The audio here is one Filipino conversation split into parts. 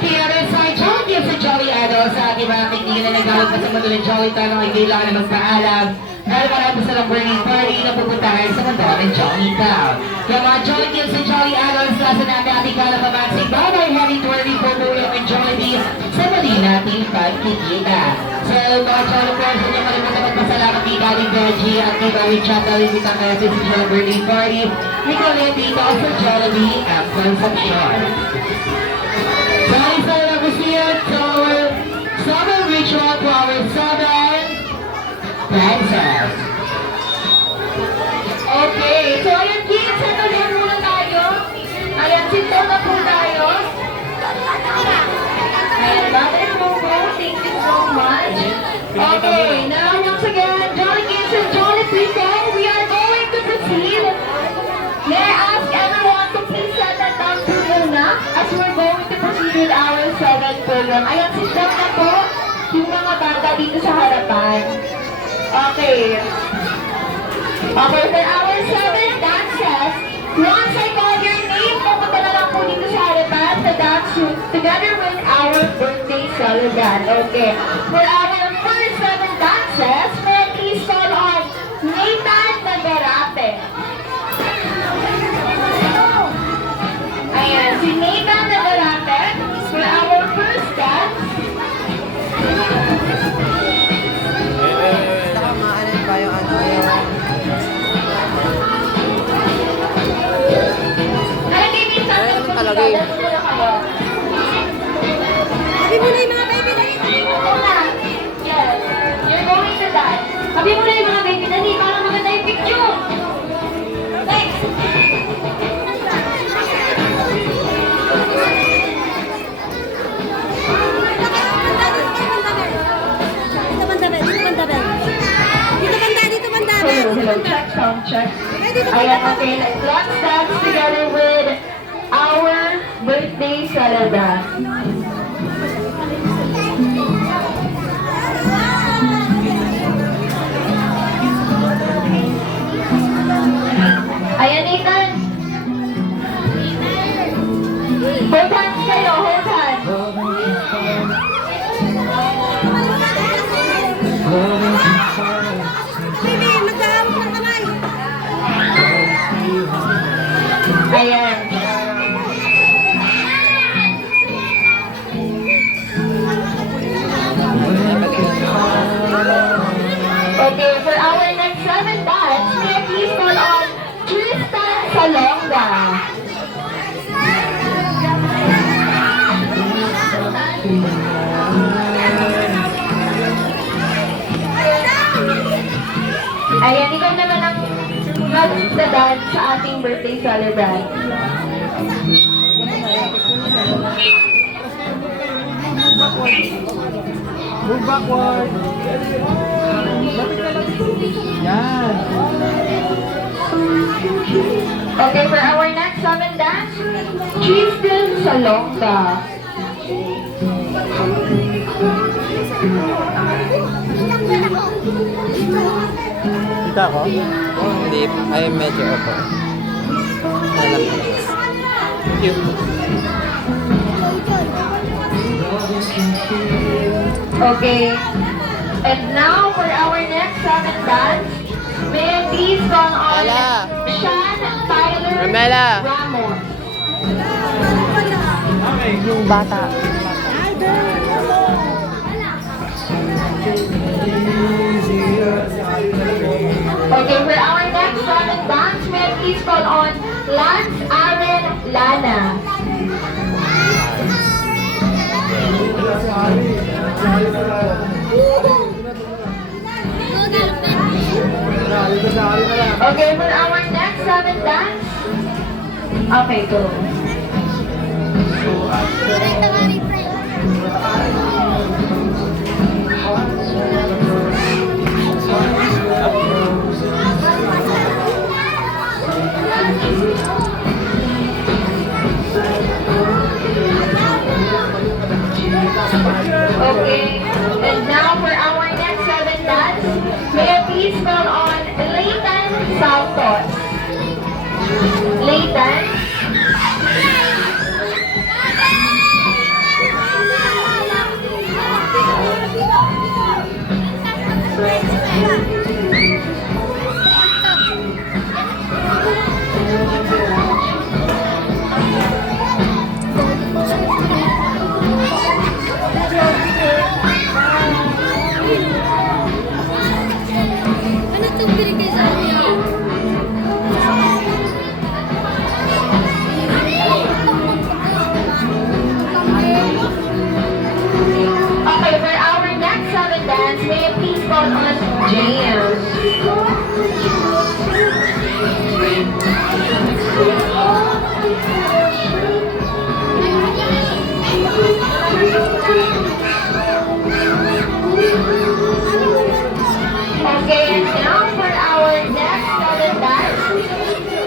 the other side, Jolly sa Jolly Idol sa ating mga kaibigan na nagawag pa sa mundo ng Jolly Tanong ay kailangan na magpaalam dahil marami sa burning party na pupuntahan sa mundo ng Jolly Town. Kaya mga Jolly sa Jolly Idols, nasa natin ating kalapamagsing babay having 24 million ng Jollibee sa mali nating pagkikita. So mga Jolly friends, hindi malimutan magpasalamat kay Galing Reggie at kay Barry Chata with ang message sa burning party. Nicolette dito sa Jollibee at Concepcion. Guys, I love to see it. So, summer ritual to our southern dancers. Okay, so ayan kids, ito lang muna tayo. Ayan, sit down na po tayo. Ayan, Mother Momo, thank you so much. Okay, now once again, Jolly Kids and Jolly People, we are going to proceed. May I ask everyone to please settle down po muna as we're going to proceed with our 7th program. Ayan, sit down na po yung mga bata dito sa harapan. Okay. Okay, for our 7 dances, once I call your name, pupunta na lang po dito sa harapan to dance together with our birthday celebrant. Okay. For our first 7 dances, may I please call on Nathan Nagarate. Ayan, si Nathan Nagarate for our first dance. Maanin pa yung ano, yung... Talaga yun. Sabi mo na yung mga baby, dali, dali mo na. Yes, you're going to dance. Sabi mo na yung mga baby, dali, para maganda yung picture. Thanks. Hello, check, sound check. Ayan, okay, let's dance together with our birthday celebrant. Ayan, Nathan. Hold hands kayo, hold hands. Ayan. Okay, for our next 7 dance, may I please call on Tristan Salonga. Ayan, ikaw naman ang mag-dance sa ating birthday celebrant. Move backward. Yan. Okay, for our next 7 dance, Tristan Salonga. Kita ko? Oh, hindi. Ay, medyo opo. Alam ko. Thank you. Okay. And now for our next 7 dance, may I please call on Ella. Sean Tyler Ramela. Ramos. Yung bata. Okay, for our next 7 dance, may I please call on Lance Aaron Lana. Okay, for our next 7 dance. Okay, go. Okay, and now for our next 7 dance, may I please call on Leighton Santos. Leighton. James. Okay, and now for our next seven dance,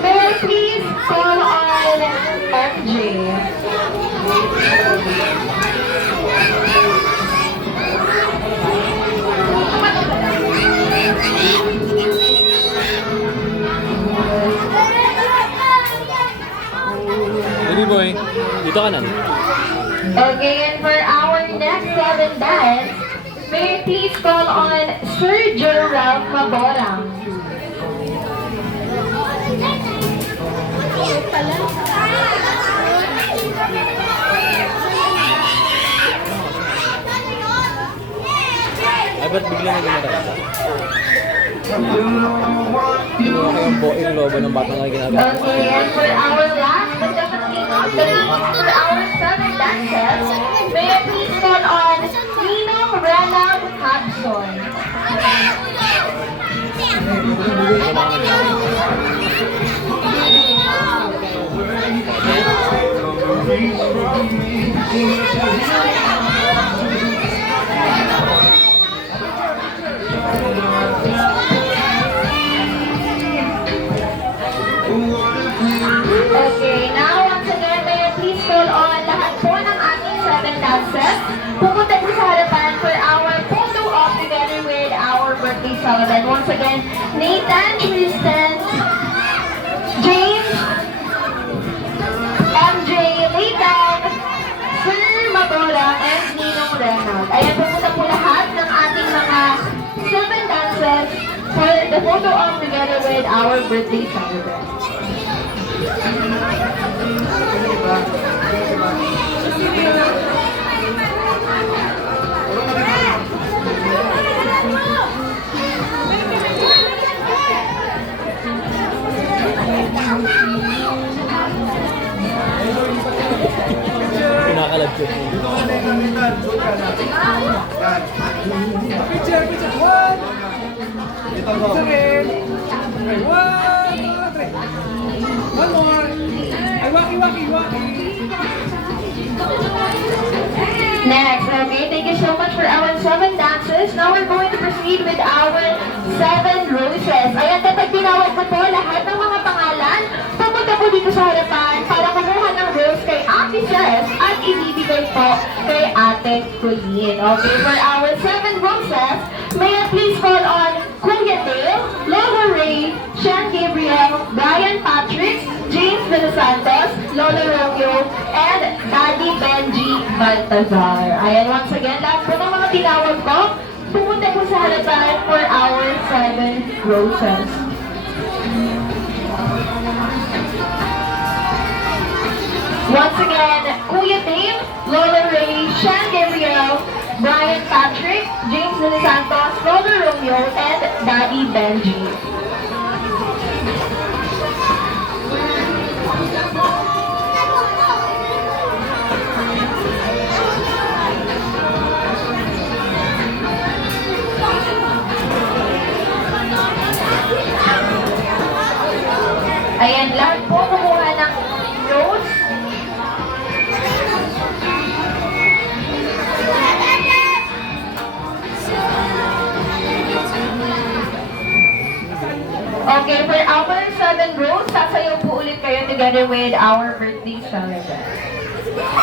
may I please call on MJ. Baby boy, dito ka na. Okay, and for our next seven dance, may I please call on Sir Gerald Maborang. Ay, ba't bigla na gumarata? Ano kayong lobo ng batang na ginagawa? Okay, and for our last but definitely not the least, for our seven dances, may I please call on Ninong Renam Hudson. Okay, now once again, may I please call on lahat po ng ating seven dances. Pupunta po sa harapan for our photo op together with our birthday celebrant. Once again, Nathan, Tristan, James, MJ, Leitan, Sir Mabola, and Ninong Reynolds. Ayan, pupunta po lahat ng ating mga seven dances for the photo op together with our birthday celebrant. Kinakalab ko. Picture, picture. One. Picture rin. Okay, one, two, three. One more. Ay, waki, waki, waki. Next, okay, thank you so much for our seven dances. Now we're going to proceed with our seven roses. Ayan, kapag tinawag ko po lahat ng mga pangalan, pumunta po dito sa harapan para kumuha ng rose kay Ate Jess at ibibigay po kay Ate Colleen. Okay, for our seven roses, may I please call on Kuya Dale, Lola Ray, Sean Gabriel, Brian Patrick, James De Los Santos, Lola Romeo, and Daddy Benji Baltazar. Ayan, once again, lahat po ng mga tinawag ko, pumunta po sa harapan for our seven roses. Once again, Kuya Dave, Lola Ray, Sean Gabriel, Brian Patrick, James De Los Santos, Lola Romeo, and Daddy Benji. Ayan, lahat po kumuha ng rose. Okay, for our seven rows, sasayaw po ulit kayo together with our birthday celebrant.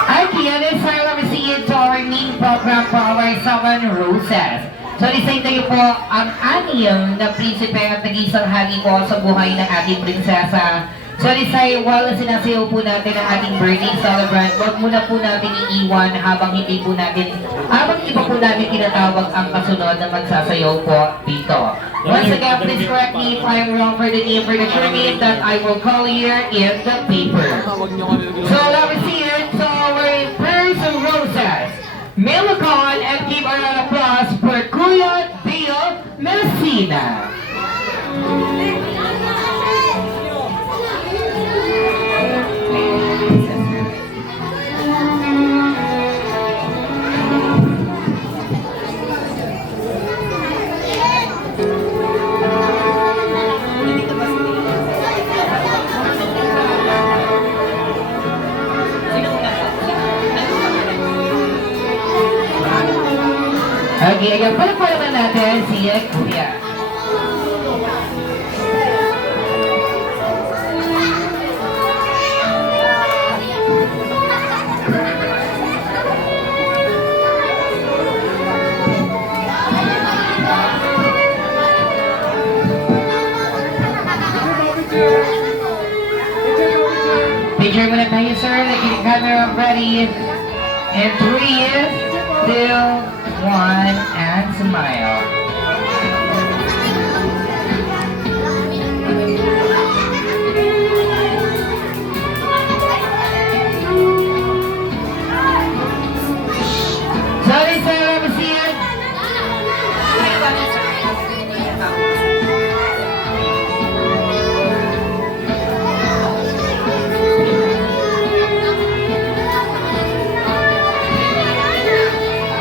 Okay, and it's time to proceed to our main program for our seven roses. So, isay tayo po ang aniyang na prinsipe at nag-isang hari po sa buhay ng ating prinsesa. So, isay, while sinasayaw po natin ang ating birthday celebrant, huwag muna po natin iiwan habang hindi po natin, habang iba po natin tinatawag ang kasunod na magsasayaw po dito. Once again, please correct me if I'm wrong for the name for the tournament that I will call here in the paper. So, let's see it. So, our first roses. Millicon, and give a round of applause for Kuya Dale Messina. Okay, ayan, pala naman natin si Kuya. Picture muna tayo, sir. Naging camera ready. And 3, 2, 1, and smile. Sorry, sir. Have a seat.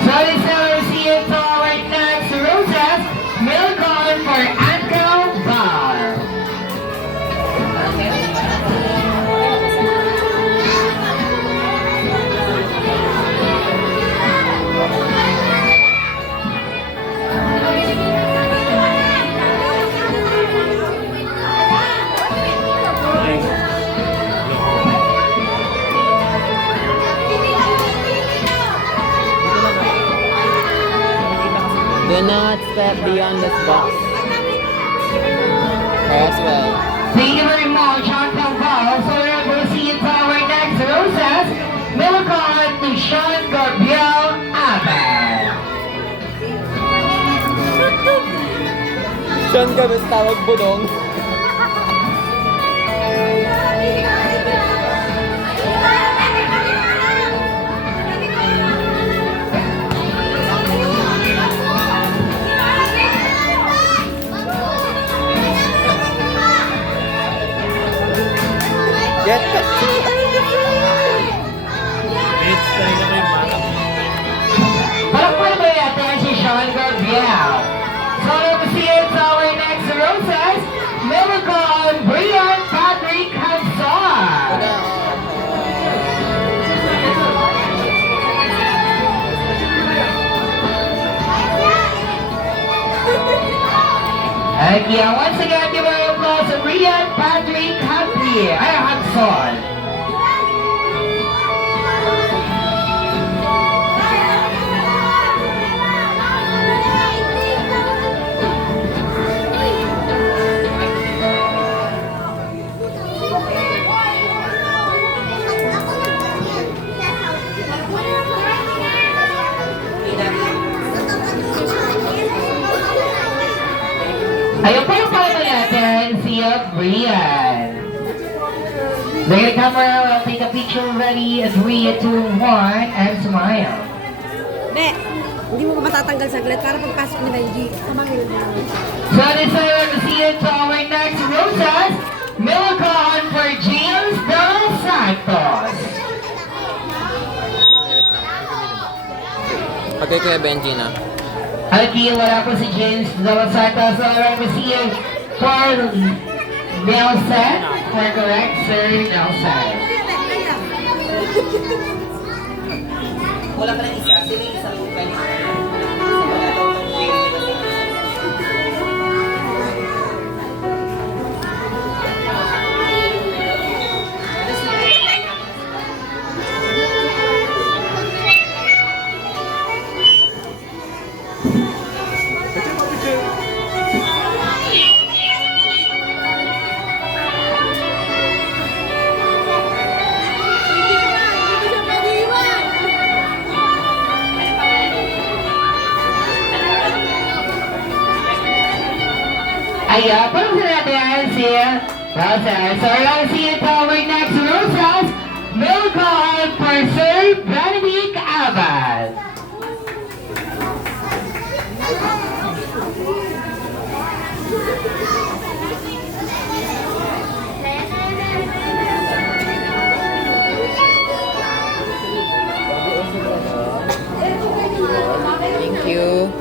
Sorry, sir. See you all right next. Roses, milk on for Uncle Bar. Do not step beyond this box. As well. Thank you very much, Uncle Bar. So we're going to see you all right next. Roses, milk on to Sean Gabriel Abad. Sean ka, basta tawag budong. Get the Palakpan ba natin si Sean Gabriel? So we're see you all right next. Roses, milk on Brian Patrick Hanson. Okay, once again, give our applause to Brian Patrick Hanson. Ayun pa yung pala natin, si Brian. Bring the camera, we'll take a picture ready. 3, 2, 1, and smile. Be, hindi mo ko matatanggal saglit para pagpasok ni Benji. Kamangil mo. So this I want to see you to our next Roses, milk on for James Del Santos. Okay, Kuya Benji na. Okay, wala po si James Del Santos. So I want to see you for Nelson. Are correct, Sir Nelson. Wala pa ng isa. Sino yung isang pwede? Wala daw ng game nila. Ayan, parang sa natin si Roses. So we're gonna see it our next Roses, milk on for Sir Benedict Abad. Thank you.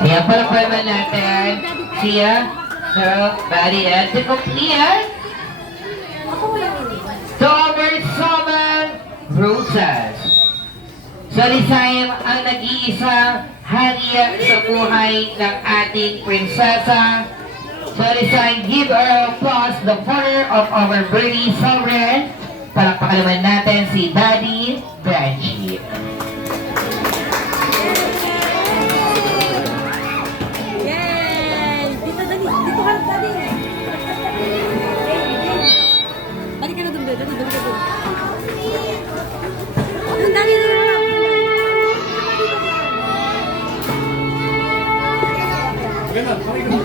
Ayan, palakpakan natin si So, bali yan. To complete, to our summer roses. So, this time, ang nag-iisang hari sa buhay ng ating prinsesa. So, this time, give her applause, the father of our Bernie sovereign. Palakpakan naman natin si Daddy Benji. Yay! Dito, dali. Dito ka, dali. Balik ka na doon, dali. Balik ka doon. Doon, dali, dali. Ganda, pakita mo.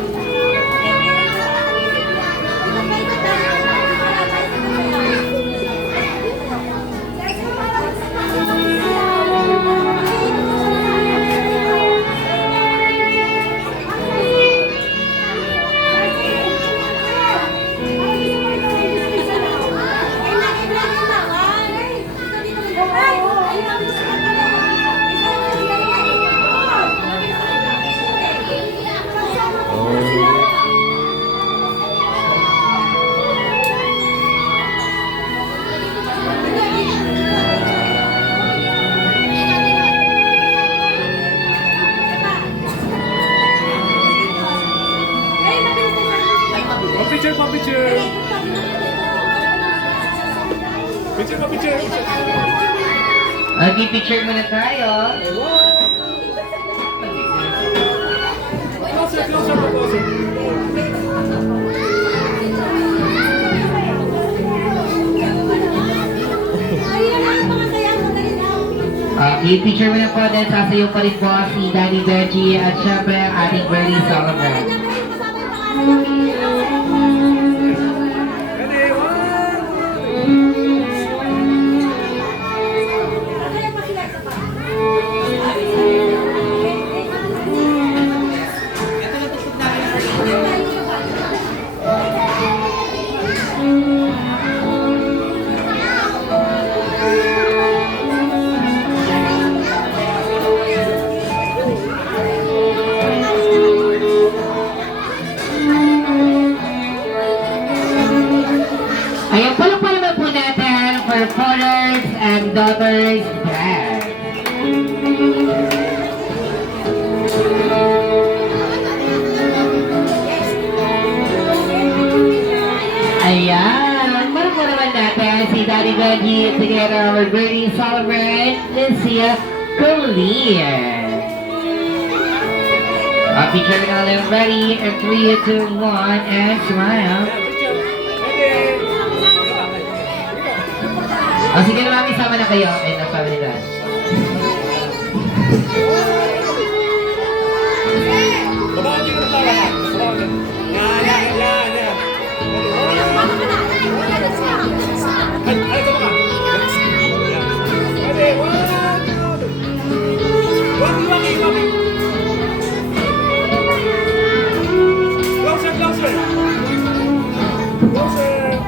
Pa-picture, pa-picture. Picture, pa-picture. Mag-picture muna tayo. Closer, closer, closer. I-picture mo na po dahil sasayaw pa rin po si Daddy Benji at syempre ang ating Bernie Solomon. Ready, Ito na tugtog namin. Ayan, palakpakan naman po natin for fathers and daughters brand. Ayan, palakpakan naman natin si Daddy Benji together with Bernie Solomon, Lucia Collier. Picture na lang ready, and 3, 2, 1, and smile. O sige na mami, sama na kayo. And nasabi nila. Babaan niyo na tayo. Babaan niyo. Yan, yan, yan. Ay, ito ba? Ready, 1, 2, 3. Wagi. Closer, closer. Closer.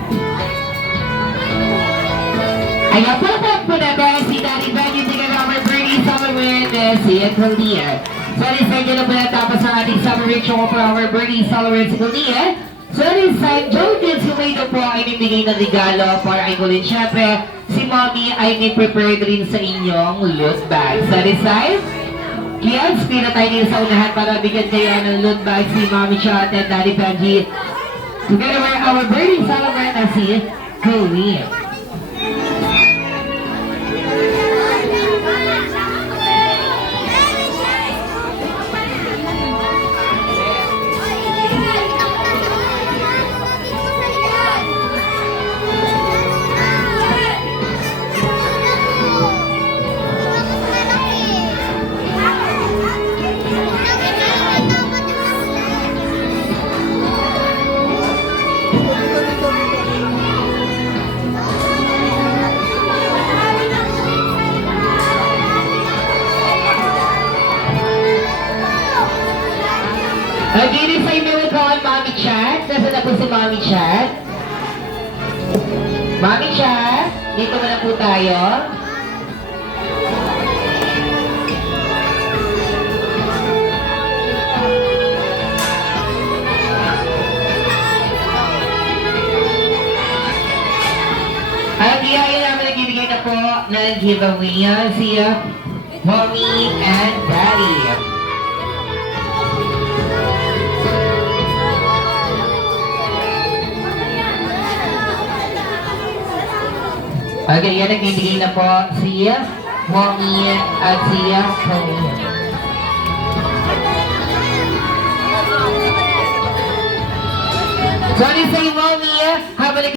Ayan, palapag po natin si Daddy Benji together with Bernie Solomon and si Collier. So, this time na po natapos ang ating summer ritual for our Bernie Solomon si Collier. So, this time, Jordan, si May po ay nabigay ng regalo para ay kulin. Siyempre, si Mommy ay may-prepared rin sa inyong loot bag. So, this time, kids, pila tayo din sa unahan para bigyan kayo ng loot bag si Mommy Chat and Daddy Benji. Together with our Bernie Solomon and si Collier. Again, if I may call Mommy Chat. Nasa na po si Mommy Chat? Mommy Chat, dito na po tayo. nagbibigay na po ng giveaway yan si Mommy and Daddy. Okay, yan nagbibigay na po si Mommy at si Chloe. Sorry sa Mommy, habang